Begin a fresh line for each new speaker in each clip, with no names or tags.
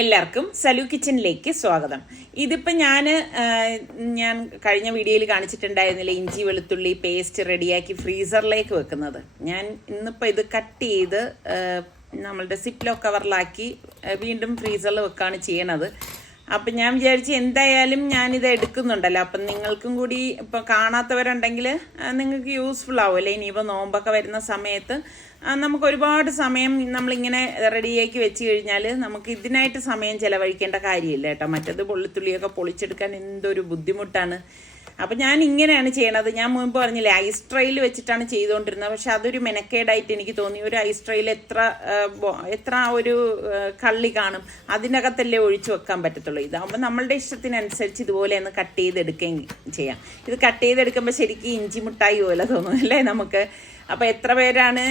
എല്ലാവർക്കും സലു കിച്ചണിലേക്ക് സ്വാഗതം. ഇതിപ്പോൾ ഞാൻ ഞാൻ കഴിഞ്ഞ വീഡിയോയിൽ കാണിച്ചിട്ടുണ്ടായിരുന്നില്ല ഇഞ്ചി വെളുത്തുള്ളി പേസ്റ്റ് റെഡിയാക്കി ഫ്രീസറിലേക്ക് വെക്കുന്നത്. ഞാൻ ഇന്നിപ്പോൾ ഇത് കട്ട് ചെയ്ത് നമ്മളുടെ സിപ്ലോ കവറിലാക്കി വീണ്ടും ഫ്രീസറിൽ വെക്കുകയാണ് ചെയ്യണത്. അപ്പം ഞാൻ വിചാരിച്ച് എന്തായാലും ഞാനിത് എടുക്കുന്നുണ്ടല്ലോ. അപ്പം നിങ്ങൾക്കും കൂടി ഇപ്പം കാണാത്തവരുണ്ടെങ്കിൽ നിങ്ങൾക്ക് യൂസ്ഫുൾ ആവുമല്ലേ ഇനിയിപ്പോൾ നോമ്പൊക്കെ വരുന്ന സമയത്ത് നമുക്ക് ഒരുപാട് സമയം നമ്മളിങ്ങനെ റെഡിയാക്കി വെച്ച് കഴിഞ്ഞാൽ നമുക്ക് ഇതിനായിട്ട് സമയം ചിലവഴിക്കേണ്ട കാര്യമില്ല കേട്ടോ. മറ്റത് പൊള്ളിത്തുള്ളിയൊക്കെ പൊളിച്ചെടുക്കാൻ എന്തൊരു ബുദ്ധിമുട്ടാണ്. അപ്പം ഞാൻ ഇങ്ങനെയാണ് ചെയ്യണത്. ഞാൻ മുൻപ് പറഞ്ഞില്ലേ ഐസ് ട്രെയിൽ വെച്ചിട്ടാണ് ചെയ്തുകൊണ്ടിരുന്നത് പക്ഷെ അതൊരു മെനക്കേടായിട്ട് എനിക്ക് തോന്നി. ഒരു ഐസ് ട്രെയിൽ എത്ര എത്ര ഒരു കള്ളി കാണും അതിനകത്തല്ലേ ഒഴിച്ചു വെക്കാൻ പറ്റത്തുള്ളൂ. ഇതാകുമ്പോൾ നമ്മളുടെ ഇഷ്ടത്തിനനുസരിച്ച് ഇതുപോലെ ഒന്ന് കട്ട് ചെയ്തെടുക്കുകയും ചെയ്യാം. ഇത് കട്ട് ചെയ്തെടുക്കുമ്പോൾ ശരിക്കും ഇഞ്ചി മുട്ടായി പോലെ തോന്നും അല്ലേ നമുക്ക്? അപ്പോൾ എത്ര പേരാണ്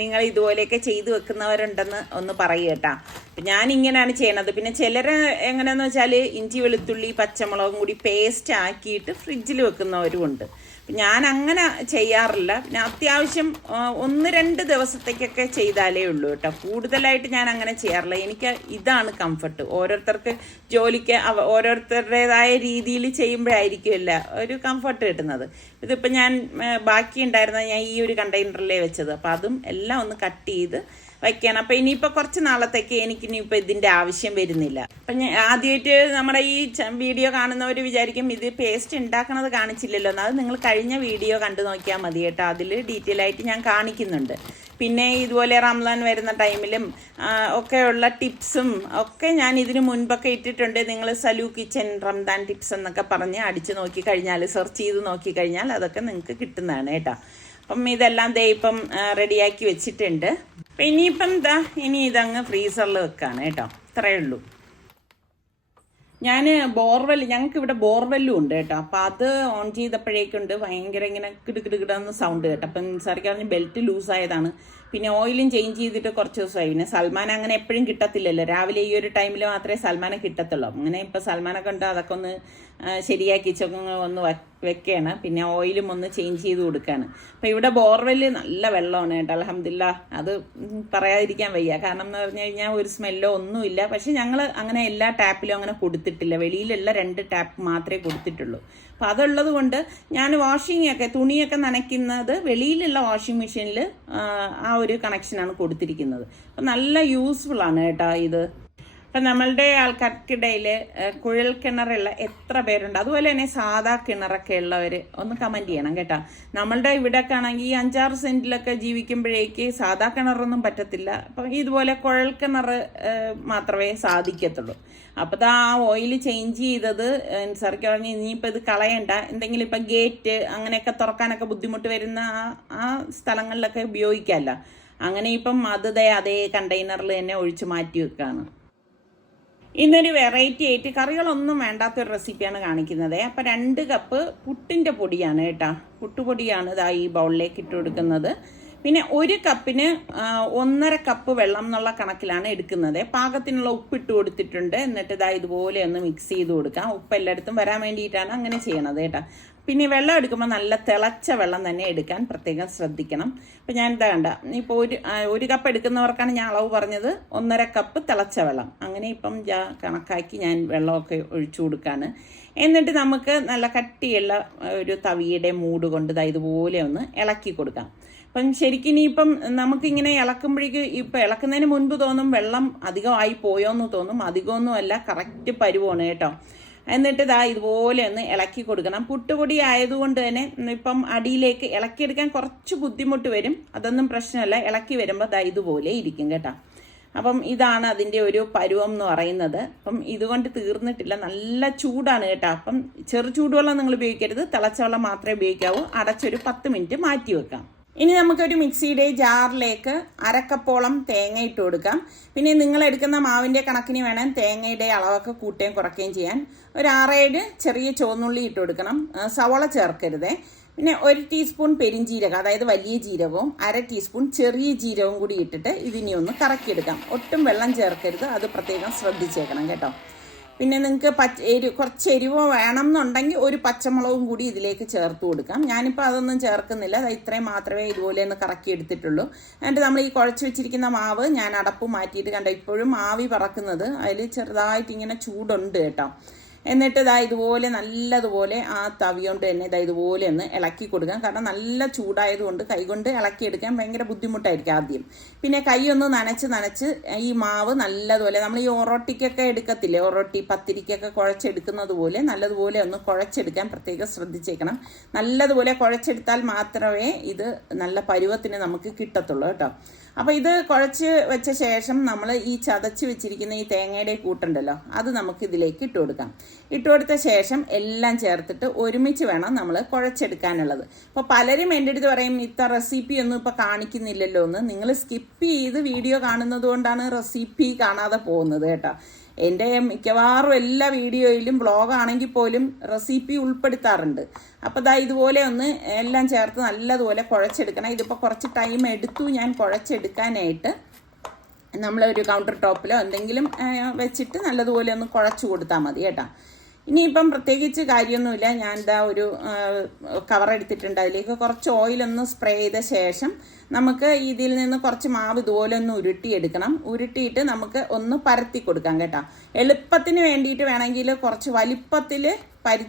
നിങ്ങൾ ഇതുപോലെയൊക്കെ ചെയ്തു വെക്കുന്നവരുണ്ടെന്ന് ഒന്ന് പറയുക അപ്പം ഞാൻ ഇങ്ങനെയാണ് ചെയ്യണത്. പിന്നെ ചിലർ എങ്ങനെയാന്ന് വെച്ചാൽ ഇഞ്ചി വെളുത്തുള്ളി പച്ചമുളകും കൂടി പേസ്റ്റ് ആക്കിയിട്ട് ഫ്രിഡ്ജിൽ വെക്കുന്നവരും ഉണ്ട് ഞാൻ അങ്ങനെ ചെയ്യാറില്ല. പിന്നെ അത്യാവശ്യം ഒന്ന് രണ്ട് ദിവസത്തേക്കൊക്കെ ചെയ്താലേ ഉള്ളൂ കേട്ടോ. കൂടുതലായിട്ട് ഞാൻ അങ്ങനെ ചെയ്യാറില്ല. എനിക്ക് ഇതാണ് കംഫർട്ട്. ഓരോരുത്തർക്ക് ജോലിക്ക് അവ- ഓരോരുത്തരുടേതായ രീതിയിൽ ചെയ്യുമ്പോഴായിരിക്കുമല്ല ഒരു കംഫർട്ട് കിട്ടുന്നത്. ഇതിപ്പോൾ ഞാൻ ബാക്കി ഉണ്ടായിരുന്ന ഞാൻ ഈ ഒരു കണ്ടെയ്നറിലേ വെച്ചത്. അപ്പോൾ അതും എല്ലാം ഒന്ന് കട്ട് ചെയ്ത് വയ്ക്കാൻ. അപ്പം ഇനിയിപ്പോൾ കുറച്ച് നാളത്തേക്ക് എനിക്ക് ഇനിയിപ്പോൾ ഇതിന്റെ ആവശ്യം വരുന്നില്ല. അപ്പം ഞാൻ ആദ്യമായിട്ട് നമ്മുടെ ഈ വീഡിയോ കാണുന്നവർ വിചാരിക്കും ഇത് പേസ്റ്റ് ഉണ്ടാക്കണത് കാണിച്ചില്ലല്ലോ. എന്ന് അത് നിങ്ങൾ കഴിഞ്ഞ വീഡിയോ കണ്ടു നോക്കിയാൽ മതി കേട്ടോ. അതിൽ ഡീറ്റെയിൽ ആയിട്ട് ഞാൻ കാണിക്കുന്നുണ്ട്. പിന്നെ ഇതുപോലെ റംസാൻ വരുന്ന ടൈമിലും ഒക്കെയുള്ള ടിപ്സും ഒക്കെ ഞാൻ ഇതിന് മുൻപൊക്കെ ഇട്ടിട്ടുണ്ട്. നിങ്ങൾ സലൂ കിച്ചൻ റംദാൻ ടിപ്സ് എന്നൊക്കെ പറഞ്ഞ് അടിച്ചു നോക്കി കഴിഞ്ഞാൽ സെർച്ച് ചെയ്ത് നോക്കി കഴിഞ്ഞാൽ അതൊക്കെ നിങ്ങൾക്ക് കിട്ടുന്നതാണ് കേട്ടോ. അപ്പം ഇതെല്ലാം ദേ ഇപ്പം റെഡിയാക്കി വെച്ചിട്ടുണ്ട്. അപ്പം ഇനിയിപ്പം ദാ ഇനി ഇതങ്ങ് ഫ്രീസറിൽ വെക്കാണ് കേട്ടോ. ഇത്രയേ ഉള്ളൂ. ഞാൻ ബോർവെൽ ഞങ്ങൾക്ക് ഇവിടെ ബോർവെല്ലും ഉണ്ട് കേട്ടോ. അപ്പം അത് ഓൺ ചെയ്തപ്പോഴേക്കുണ്ട് ഭയങ്കര ഇങ്ങനെ കിടുകിടുകിടാന്ന് സൗണ്ട് കേട്ടോ. അപ്പം സാറിക്ക് പറഞ്ഞ് ബെൽറ്റ് ലൂസായതാണ്. പിന്നെ ഓയിലും ചേഞ്ച് ചെയ്തിട്ട് കുറച്ച് ദിവസമായി. പിന്നെ സൽമാൻ അങ്ങനെ എപ്പോഴും കിട്ടത്തില്ലല്ലോ. രാവിലെ ഈ ഒരു ടൈമിൽ മാത്രമേ സൽമാനെ കിട്ടത്തുള്ളൂ. അങ്ങനെ ഇപ്പം സൽമാനൊക്കെ ഉണ്ടോ അതൊക്കെ ഒന്ന് ശരിയാക്കി ചൊങ്ങ് ഒന്ന് വെക്കുകയാണ് പിന്നെ ഓയിലും ഒന്ന് ചേഞ്ച് ചെയ്ത് കൊടുക്കുകയാണ് അപ്പം ഇവിടെ ബോർവെല്ല് നല്ല വെള്ളമാണ് കേട്ടോ അലഹമില്ല അത് പറയാതിരിക്കാൻ വയ്യ. കാരണം എന്ന് പറഞ്ഞു കഴിഞ്ഞാൽ ഒരു സ്മെല്ലോ ഒന്നുമില്ല. പക്ഷേ ഞങ്ങൾ അങ്ങനെ എല്ലാ ടാപ്പിലും അങ്ങനെ കൊടുത്തിട്ടില്ല. വെളിയിലുള്ള രണ്ട് ടാപ്പ് മാത്രമേ കൊടുത്തിട്ടുള്ളൂ. അപ്പം അതുള്ളത് കൊണ്ട് ഞാൻ വാഷിംഗ് ഒക്കെ തുണിയൊക്കെ നനയ്ക്കുന്നത് വെളിയിലുള്ള വാഷിംഗ് മെഷീനിൽ ആ ഒരു കണക്ഷനാണ് കൊടുത്തിരിക്കുന്നത്. അപ്പം നല്ല യൂസ്ഫുൾ ആണ് കേട്ടോ ഇത്. അപ്പം നമ്മളുടെ ആൾക്കാർക്കിടയിൽ കുഴൽ കിണറുള്ള എത്ര പേരുണ്ട്? അതുപോലെ തന്നെ സാധാ കിണറൊക്കെ ഉള്ളവർ ഒന്ന് കമന്റ് ചെയ്യണം കേട്ടോ. നമ്മളുടെ ഇവിടെയൊക്കെ ആണെങ്കിൽ ഈ അഞ്ചാറ് സെന്റിലൊക്കെ ജീവിക്കുമ്പോഴേക്ക് സാധാ കിണറൊന്നും പറ്റത്തില്ല. അപ്പം ഇതുപോലെ കുഴൽ കിണർ മാത്രമേ സാധിക്കത്തുള്ളൂ. അപ്പോൾ ആ ഓയിൽ ചേഞ്ച് ചെയ്തത് സാർക്ക് പറഞ്ഞു ഇനിയിപ്പോൾ ഇത് കളയണ്ട. എന്തെങ്കിലും ഇപ്പം ഗേറ്റ് അങ്ങനെയൊക്കെ തുറക്കാനൊക്കെ ബുദ്ധിമുട്ട് വരുന്ന ആ- ആ സ്ഥലങ്ങളിലൊക്കെ ഉപയോഗിക്കാമല്ലോ അങ്ങനെ ഇപ്പം അത് അതേ കണ്ടെയ്നറിൽ തന്നെ ഒഴിച്ച് മാറ്റി വെക്കുകയാണ് ഇന്നൊരു വെറൈറ്റി ആയിട്ട് കറികളൊന്നും വേണ്ടാത്തൊരു റെസിപ്പിയാണ് കാണിക്കുന്നത്. അപ്പം രണ്ട് കപ്പ് പുട്ടിന്റെ പൊടിയാണ് കേട്ടോ. പുട്ടുപൊടിയാണ് ഇതാ ഈ ബൗളിലേക്ക് ഇട്ട് കൊടുക്കുന്നത്. പിന്നെ ഒരു കപ്പിന് ഒന്നര കപ്പ് വെള്ളം എന്നുള്ള കണക്കിലാണ് എടുക്കുന്നത്. പാകത്തിനുള്ള ഉപ്പ് ഇട്ട് കൊടുത്തിട്ടുണ്ട്. എന്നിട്ട് ഇതാ ഇതുപോലെ ഒന്ന് മിക്സ് ചെയ്ത് കൊടുക്കാം. ഉപ്പ് എല്ലായിടത്തും വരാൻ വേണ്ടിയിട്ടാണ് അങ്ങനെ ചെയ്യണത് കേട്ടോ. പിന്നെ വെള്ളം എടുക്കുമ്പോൾ നല്ല തിളച്ച വെള്ളം തന്നെ എടുക്കാൻ പ്രത്യേകം ശ്രദ്ധിക്കണം. അപ്പം ഞാൻ എന്താ കണ്ട ഇപ്പോൾ ഒരു ഒരു കപ്പ് എടുക്കുന്നവർക്കാണ് ഞാൻ അളവ് പറഞ്ഞത് ഒന്നര കപ്പ് തിളച്ച വെള്ളം. അങ്ങനെ ഇപ്പം കണക്കാക്കി ഞാൻ വെള്ളമൊക്കെ ഒഴിച്ചു കൊടുക്കാണ്. എന്നിട്ട് നമുക്ക് നല്ല കട്ടിയുള്ള ഒരു തവിയുടെ മൂട് കൊണ്ട് ഇതുപോലെ ഒന്ന് ഇളക്കി കൊടുക്കാം. അപ്പം ശരിക്കും ഇനിയിപ്പം നമുക്കിങ്ങനെ ഇളക്കുമ്പോഴേക്കും ഇപ്പം ഇളക്കുന്നതിന് മുൻപ് തോന്നും വെള്ളം അധികമായി പോയോ എന്ന് തോന്നും. അധികമൊന്നുമല്ല കറക്റ്റ് പരുവാണ് കേട്ടോ. എന്നിട്ട് ഇതാ ഇതുപോലെ ഒന്ന് ഇളക്കി കൊടുക്കണം. പുട്ടുപൊടി ആയതുകൊണ്ട് തന്നെ ഇപ്പം അടിയിലേക്ക് ഇളക്കിയെടുക്കാൻ കുറച്ച് ബുദ്ധിമുട്ട് വരും. അതൊന്നും പ്രശ്നമല്ല. ഇളക്കി വരുമ്പോൾ ദാ ഇതുപോലെ ഇരിക്കും കേട്ടോ. അപ്പം ഇതാണ് അതിന്റെ ഒരു പരുവം എന്ന് പറയുന്നത്. അപ്പം ഇതുകൊണ്ട് തീർന്നിട്ടില്ല. നല്ല ചൂടാണ് കേട്ടോ. അപ്പം ചെറു ചൂടുവെള്ളം നിങ്ങൾ ഉപയോഗിക്കരുത്. തിളച്ച വെള്ളം മാത്രമേ ഉപയോഗിക്കാവൂ. അടച്ചൊരു പത്ത് മിനിറ്റ് മാറ്റി വെക്കാം. ഇനി നമുക്കൊരു മിക്സിയുടെ ജാറിലേക്ക് അരക്കപ്പോളം തേങ്ങ ഇട്ട് കൊടുക്കാം. പിന്നെ നിങ്ങൾ എടുക്കുന്ന മാവിന്റെ കണക്കിന് വേണം തേങ്ങയുടെ അളവൊക്കെ കൂട്ടുകയും കുറയ്ക്കുകയും ചെയ്യാൻ. ഒരു ആറേഴ് ചെറിയ ചുവന്നുള്ളി ഇട്ട് കൊടുക്കണം. സവള ചേർക്കരുതേ. പിന്നെ ഒരു ടീസ്പൂൺ പെരിഞ്ജീരകം അതായത് വലിയ ജീരകവും അര ടീസ്പൂൺ ചെറിയ ജീരകവും കൂടി ഇട്ടിട്ട് ഇതിനെ ഒന്ന് കറക്കിയെടുക്കാം. ഒട്ടും വെള്ളം ചേർക്കരുത്. അത് പ്രത്യേകം ശ്രദ്ധിച്ചേക്കണം കേട്ടോ. പിന്നെ നിങ്ങൾക്ക് പച്ച എരി കുറച്ച് എരിവ് വേണം എന്നുണ്ടെങ്കിൽ ഒരു പച്ചമുളകും കൂടി ഇതിലേക്ക് ചേർത്ത് കൊടുക്കാം. ഞാനിപ്പോൾ അതൊന്നും ചേർക്കുന്നില്ല. അത് ഇത്രയും മാത്രമേ ഇതുപോലെ ഒന്ന് കറക്കി എടുത്തിട്ടുള്ളൂ. എന്നിട്ട് നമ്മൾ ഈ കുഴച്ച് വെച്ചിരിക്കുന്ന മാവ് ഞാൻ അടപ്പ് മാറ്റിയിട്ട് കണ്ടോ ഇപ്പോഴും ആവി പറക്കുന്നത്. അതിൽ ചെറുതായിട്ട് ഇങ്ങനെ ചൂടുണ്ട് കേട്ടോ. എന്നിട്ട് ഇതാ ഇതുപോലെ നല്ലതുപോലെ ആ തവി കൊണ്ട് തന്നെ ഇതാ ഇതുപോലെ ഒന്ന് ഇളക്കി കൊടുക്കാം. കാരണം നല്ല ചൂടായതുകൊണ്ട് കൈകൊണ്ട് ഇളക്കിയെടുക്കാൻ ഭയങ്കര ബുദ്ധിമുട്ടായിരിക്കും ആദ്യം. പിന്നെ കൈ ഒന്ന് നനച്ച് നനച്ച് ഈ മാവ് നല്ലതുപോലെ നമ്മൾ ഈ ഒറോട്ടിക്കൊക്കെ എടുക്കത്തില്ലേ? ഒറോട്ടി പത്തിരിക്കൊക്കെ കുഴച്ചെടുക്കുന്നത് പോലെ നല്ലതുപോലെ ഒന്ന് കുഴച്ചെടുക്കാൻ പ്രത്യേകം ശ്രദ്ധിച്ചേക്കണം. നല്ലതുപോലെ കുഴച്ചെടുത്താൽ മാത്രമേ ഇത് നല്ല പരുവത്തിന് നമുക്ക് കിട്ടത്തുള്ളൂ കേട്ടോ. അപ്പോൾ ഇത് കുഴച്ച് വെച്ച ശേഷം നമ്മൾ ഈ ചതച്ച് വെച്ചിരിക്കുന്ന ഈ തേങ്ങയുടെ കൂട്ടുണ്ടല്ലോ അത് നമുക്ക് ഇതിലേക്ക് ഇട്ട് കൊടുക്കാം. ഇട്ട് കൊടുത്ത ശേഷം എല്ലാം ചേർത്തിട്ട് ഒരുമിച്ച് വേണം നമ്മൾ കുഴച്ചെടുക്കാനുള്ളത്. അപ്പോൾ പലരും എന്റെ അടുത്ത് പറയും ഇത്ത റെസിപ്പി ഒന്നും ഇപ്പോൾ കാണിക്കുന്നില്ലല്ലോ എന്ന്. നിങ്ങൾ സ്കിപ്പ് ചെയ്ത് വീഡിയോ കാണുന്നത് കൊണ്ടാണ് റെസിപ്പി കാണാതെ പോകുന്നത് കേട്ടോ. എന്റെ മിക്കവാറും എല്ലാ വീഡിയോയിലും ബ്ലോഗാണെങ്കിൽ പോലും റെസിപ്പി ഉൾപ്പെടുത്താറുണ്ട്. അപ്പോൾ ദാ ഇതുപോലെ ഒന്ന് എല്ലാം ചേർത്ത് നല്ലതുപോലെ കുഴച്ചെടുക്കണം. ഇതിപ്പോൾ കുറച്ച് ടൈം എടുത്തു. ഞാൻ കുഴച്ചെടുക്കാനായിട്ട് നമ്മളൊരു കൗണ്ടർ ടോപ്പിലോ എന്തെങ്കിലും വെച്ചിട്ട് നല്ലതുപോലെ ഒന്ന് കുഴച്ചു കൊടുത്താൽ മതി കേട്ടോ. ഇനിയിപ്പം പ്രത്യേകിച്ച് കാര്യമൊന്നുമില്ല. ഞാൻ ഇതാ ഒരു കവർ എടുത്തിട്ടുണ്ട്. അതിലേക്ക് കുറച്ച് ഓയിലൊന്ന് സ്പ്രേ ചെയ്ത ശേഷം നമുക്ക് ഇതിൽ നിന്ന് കുറച്ച് മാവ് ഇതുപോലെ ഒന്ന് ഉരുട്ടിയെടുക്കണം. ഉരുട്ടിയിട്ട് നമുക്ക് ഒന്ന് പരത്തി കൊടുക്കാം കേട്ടോ. എളുപ്പത്തിന് വേണ്ടിയിട്ട് വേണമെങ്കിൽ കുറച്ച് വലിപ്പത്തിൽ പരി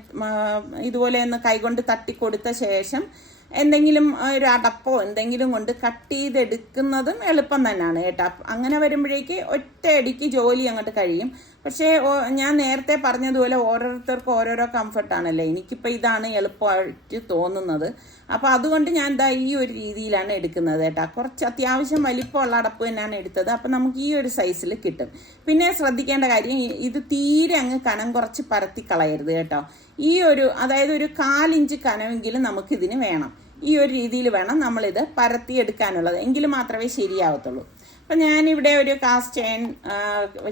ഇതുപോലെ ഒന്ന് കൈകൊണ്ട് തട്ടിക്കൊടുത്ത ശേഷം എന്തെങ്കിലും ഒരു അടപ്പോ എന്തെങ്കിലും കൊണ്ട് കട്ട് ചെയ്തെടുക്കുന്നതും എളുപ്പം തന്നെയാണ് കേട്ടോ. അങ്ങനെ വരുമ്പോഴേക്ക് ഒറ്റയടിക്ക് ജോലി അങ്ങോട്ട് കഴിയും. പക്ഷേ ഞാൻ നേരത്തെ പറഞ്ഞതുപോലെ ഓരോരുത്തർക്കും ഓരോരോ കംഫർട്ടാണല്ലേ. എനിക്കിപ്പോൾ ഇതാണ് എളുപ്പമായിട്ട് തോന്നുന്നത്. അപ്പോൾ അതുകൊണ്ട് ഞാൻ ദാ ഈ ഒരു രീതിയിലാണ് എടുക്കുന്നത് കേട്ടോ. കുറച്ച് അത്യാവശ്യം വലിപ്പമുള്ള അടപ്പ് തന്നെയാണ് എടുത്തത്. അപ്പോൾ നമുക്ക് ഈ ഒരു സൈസിൽ കിട്ടും. പിന്നെ ശ്രദ്ധിക്കേണ്ട കാര്യം ഇത് തീരെ അങ്ങ് കനം കുറച്ച് പരത്തി കളയരുത് കേട്ടോ. ഈ ഒരു അതായത് ഒരു കാലിഞ്ച് കനമെങ്കിലും നമുക്കിതിന് വേണം. ഈ ഒരു രീതിയിൽ വേണം നമ്മളിത് പരത്തി എടുക്കാനുള്ളത് എങ്കിൽ മാത്രമേ ശരിയാവത്തുള്ളൂ. അപ്പം ഞാനിവിടെ ഒരു കാസ്റ്റ് അയൺ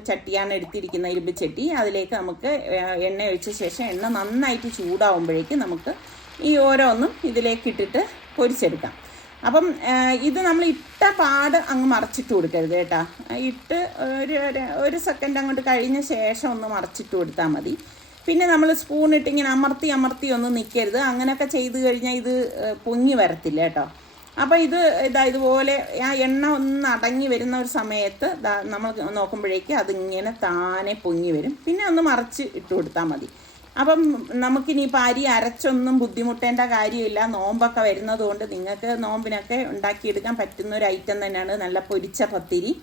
ചട്ടിയാണ് എടുത്തിരിക്കുന്ന ഇരുമ്പ് ചട്ടി. അതിലേക്ക് നമുക്ക് എണ്ണ ഒഴിച്ച ശേഷം എണ്ണ നന്നായിട്ട് ചൂടാവുമ്പോഴേക്ക് നമുക്ക് ഈ ഓരോന്നും ഇതിലേക്ക് ഇട്ടിട്ട് പൊരിച്ചെടുക്കാം. അപ്പം ഇത് നമ്മൾ ഇട്ട പാട് അങ്ങ് മറച്ചിട്ട് കൊടുക്കരുത് കേട്ടോ. ഇട്ട് ഒരു- ഒരു സെക്കൻഡ് അങ്ങോട്ട് കഴിഞ്ഞ ശേഷം ഒന്ന് മറച്ചിട്ട് കൊടുത്താൽ മതി. പിന്നെ നമ്മൾ സ്പൂൺ ഇട്ടിങ്ങനെ അമർത്തി അമർത്തി ഒന്നും നിൽക്കരുത് അങ്ങനെയൊക്കെ ചെയ്ത് കഴിഞ്ഞാൽ ഇത് പൊങ്ങി വരത്തില്ല കേട്ടോ. അപ്പോൾ ഇത് ഇതാ ഇതുപോലെ ആ എണ്ണ ഒന്ന് അടങ്ങി വരുന്ന ഒരു സമയത്ത് നമ്മൾ നോക്കുമ്പോഴേക്ക് അതിങ്ങനെ താനെ പൊങ്ങി വരും. പിന്നെ ഒന്ന് മറിച്ച് ഇട്ട് കൊടുത്താൽ മതി. അപ്പം നമുക്കിനിയിപ്പോൾ അരി അരച്ചൊന്നും ബുദ്ധിമുട്ടേണ്ട കാര്യമില്ല. നോമ്പൊക്കെ വരുന്നതുകൊണ്ട് നിങ്ങൾക്ക് നോമ്പിനൊക്കെ ഉണ്ടാക്കിയെടുക്കാൻ പറ്റുന്ന ഒരു ഐറ്റം തന്നെയാണ് നല്ല പൊരിച്ച പത്തിരി.